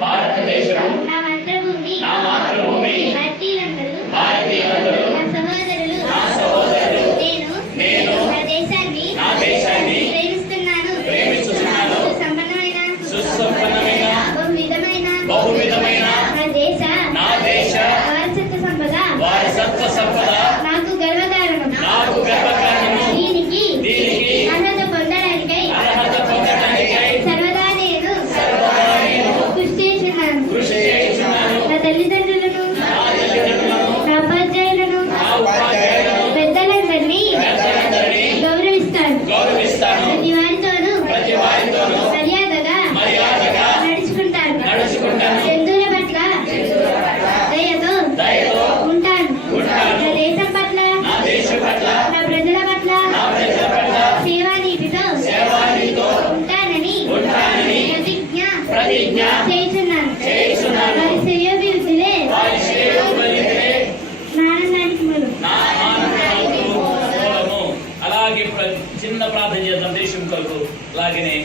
భారతదేశం నా మాతృభూమి అలాగే చిన్న ప్రార్థన చేద్దాం దేశం కొరకు. అలాగనే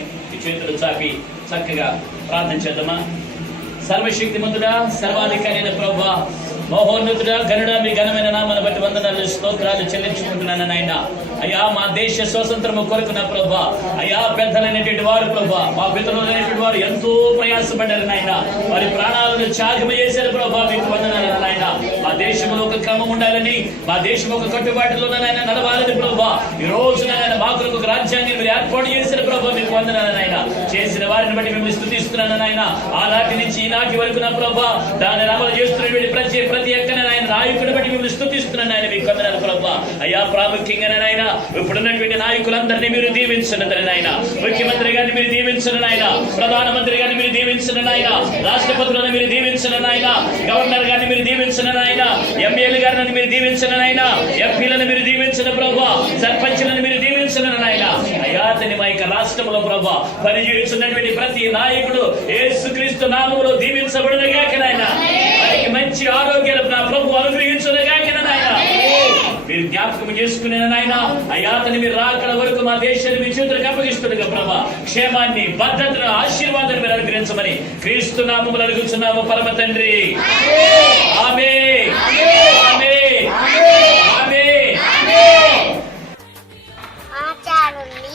చేతులు చాపి చక్కగా ప్రార్థన చేద్దామా? సర్వశక్తిమంతుడా సర్వాధికారి ప్రభా మహోన్నతుడా గనుడ మీ ఘనమైన నామను బట్టి వందనాలు స్తోత్రాలు చెల్లించుకుంటున్నాను నాయన. అయ్యా మా దేశ స్వతంత్రము కొరకు నా ప్రభా. అయ్యా పెద్దలైనటువంటి వారు ప్రభా. మా పితరులైనటువంటి వారు ఎంతో ప్రయాసపడ్డారు నాయన. వారి ప్రాణాలను త్యాగం చేశారు ప్రభా. మీకు వందనాలు నాయన. దేశంలో ఒక క్రమం ఉండాలని మా దేశం ఒక కట్టుబాటులో నాయన నడవాలని ప్రభావ. ఈ రోజు నాయన మా కొరకు ఒక రాజ్యాంగం మీరు ఏర్పాటు చేసిన ప్రభావ మీకు వందనాలు నాయన. చేసిన వారిని బట్టి మేము స్థుతిస్తున్నాను ఆయన ఆనాటి నుంచి ఈనాటి వరకు నా ప్రభా దాన్ని అమలు చేస్తున్నటువంటి ప్రతి ప్రతి ఎక్కన నాయన నాయకుడిని బట్టి మేము స్థుతిస్తున్నాను ఆయన మీకు వందనాలు ప్రభా అయ్యా ప్రాముఖ్యంగా నాయన ఇప్పుడున్నటువంటి నాయకులందరినీ మీరు దీవించండి నాయన. ముఖ్యమంత్రి గారిని మీరు దీవించండి ఆయన ప్రధానమంత్రి గారిని మీరు దీవించండి ఆయన రాష్ట్రపతులను మీరు దీవించండి ఆయన గవర్నర్ గారిని మీరు దీవించండి నాయన ఎమ్మెల్యే గారిని మీరు దీవించిన నాయన ఎంపీలను మీరు దీవించిన ప్రభా సర్పంచ్లను మీరు దీవించిన నాయన. అయ్యా తని మా యొక్క రాష్ట్రంలో ప్రభా పనిచేస్తున్నటువంటి ప్రతి నాయకుడు ఏసుక్రీస్తు నామంలో దీవించబడిన గాక నాయన. వారికి మంచి ఆరోగ్యాలు నా ప్రభు అనుగ్రహించిన గాక నాయన. మీరు జ్ఞాపకం చేసుకునే నాయన అయాతని మీరు రాకడ వరకు మా దేశాన్ని మీ చేతులకు అప్పగిస్తుండగా ప్రభా క్షేమాన్ని భద్రతను ఆశీర్వాదాన్ని మీరు అనుగ్రహించమని క్రీస్తు నామములు అడుగుతున్నాము పరమ తండ్రి.